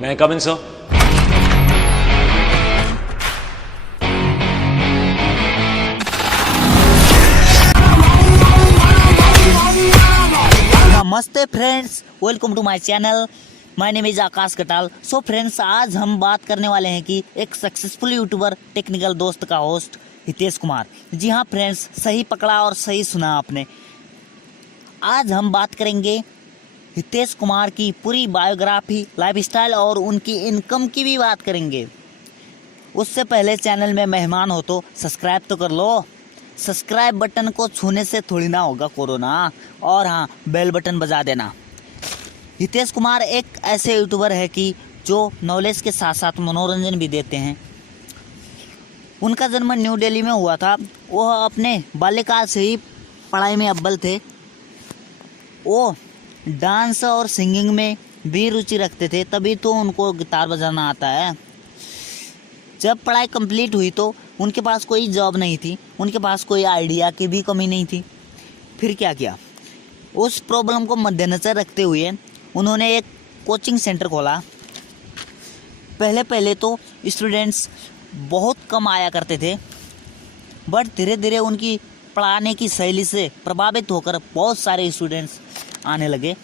May I come in, sir? नमस्ते friends, welcome to my channel. My name is Akash Katal. So friends, आज हम बात करने वाले हैं कि एक सक्सेसफुल यूट्यूबर टेक्निकल दोस्त का होस्ट हितेश कुमार। जी हाँ फ्रेंड्स, सही पकड़ा और सही सुना आपने। आज हम बात करेंगे हितेश कुमार की पूरी बायोग्राफी, लाइफस्टाइल और उनकी इनकम की भी बात करेंगे। उससे पहले चैनल में मेहमान हो तो सब्सक्राइब तो कर लो। सब्सक्राइब बटन को छूने से थोड़ी ना होगा कोरोना। और हाँ, बेल बटन बजा देना। हितेश कुमार एक ऐसे यूट्यूबर है कि जो नॉलेज के साथ साथ मनोरंजन भी देते हैं। उनका जन्म न्यू दिल्ली में हुआ था। वह अपने बाल्यकाल से ही पढ़ाई में अव्वल थे। वो डांस और सिंगिंग में भी रुचि रखते थे, तभी तो उनको गिटार बजाना आता है। जब पढ़ाई कंप्लीट हुई तो उनके पास कोई जॉब नहीं थी, उनके पास कोई आइडिया की भी कमी नहीं थी। फिर क्या किया? उस प्रॉब्लम को मद्देनज़र रखते हुए उन्होंने एक कोचिंग सेंटर खोला। पहले पहले तो स्टूडेंट्स बहुत कम आया करते थे, बट धीरे धीरे उनकी पढ़ाने की शैली से प्रभावित होकर बहुत सारे स्टूडेंट्स आने लगे।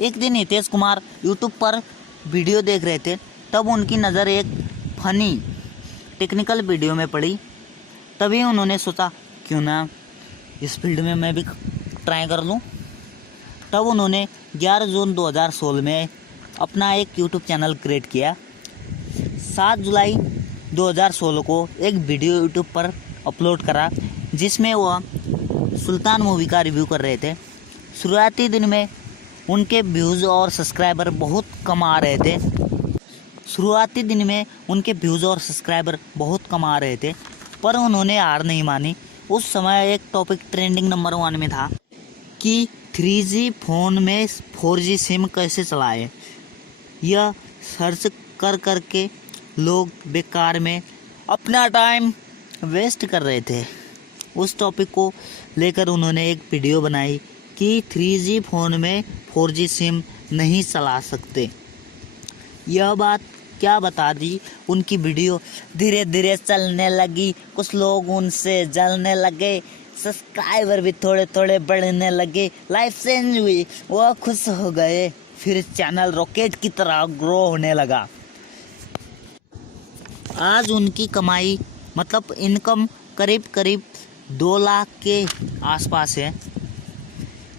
एक दिन हितेश कुमार यूट्यूब पर वीडियो देख रहे थे, तब उनकी नज़र एक फनी टेक्निकल वीडियो में पड़ी। तभी उन्होंने सोचा, क्यों ना इस फील्ड में मैं भी ट्राई कर लूँ। तब उन्होंने 11 जून 2016 में अपना एक यूट्यूब चैनल क्रिएट किया। 7 जुलाई 2016 को एक वीडियो यूट्यूब पर अपलोड करा, जिसमें वह सुल्तान मूवी का रिव्यू कर रहे थे। शुरुआती दिन में उनके व्यूज़ और सब्सक्राइबर बहुत कम आ रहे थे। पर उन्होंने हार नहीं मानी। उस समय एक टॉपिक ट्रेंडिंग नंबर 1 में था कि 3G फ़ोन में 4G सिम कैसे चलाएं। यह सर्च कर करके लोग बेकार में अपना टाइम वेस्ट कर रहे थे। उस टॉपिक को लेकर उन्होंने एक वीडियो बनाई कि 3G फ़ोन में 4G सिम नहीं चला सकते। यह बात क्या बता दी, उनकी वीडियो धीरे धीरे चलने लगी। कुछ लोग उनसे जलने लगे, सब्सक्राइबर भी थोड़े थोड़े बढ़ने लगे, लाइफ चेंज हुई, वह खुश हो गए। फिर चैनल रॉकेट की तरह ग्रो होने लगा। आज उनकी कमाई मतलब इनकम करीब करीब 2 लाख के आसपास है।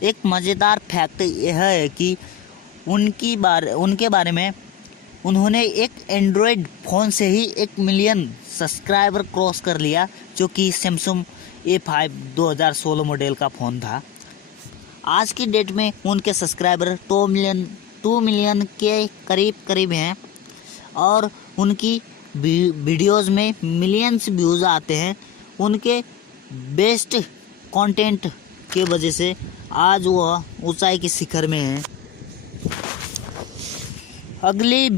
एक मज़ेदार फैक्ट यह है कि उनके बारे में उन्होंने एक एंड्रॉयड फ़ोन से ही 1 मिलियन सब्सक्राइबर क्रॉस कर लिया, जो कि सैमसंग A5 2016 मॉडल का फ़ोन था। आज की डेट में उनके सब्सक्राइबर 2 मिलियन के करीब हैं और उनकी वीडियोस में मिलियंस व्यूज़ आते हैं। उनके बेस्ट कंटेंट के वजह से आज वह ऊंचाई के शिखर में है। अगली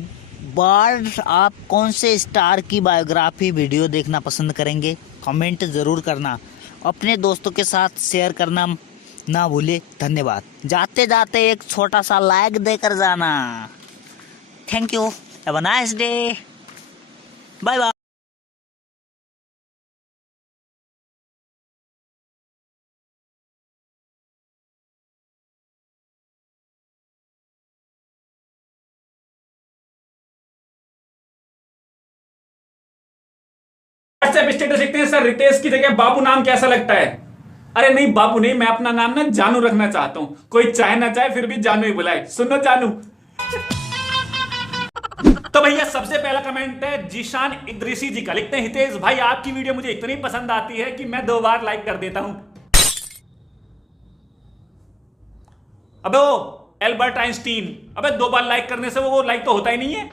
बार आप कौन से स्टार की बायोग्राफी वीडियो देखना पसंद करेंगे? कमेंट ज़रूर करना। अपने दोस्तों के साथ शेयर करना ना भूले। धन्यवाद। जाते जाते एक छोटा सा लाइक देकर जाना। Thank you. Have a nice day. Bye bye. WhatsApp status लिखते हैं, सर रितेश की जगह बाबू नाम कैसा लगता है? अरे नहीं बाबू नहीं, मैं अपना नाम ना जानू रखना चाहता हूं। कोई चाहे ना चाहे फिर भी जानू ही बुलाए। सुनो जानू। तो भैया सबसे पहला कमेंट है जीशान इद्रिसी जी का। लिखते हैं, हितेश भाई आपकी वीडियो मुझे इतनी पसंद आती है कि मैं 2 बार लाइक कर देता हूं। अबे वो एल्बर्ट आइंस्टीन, अबे 2 बार लाइक करने से वो लाइक तो होता ही नहीं है।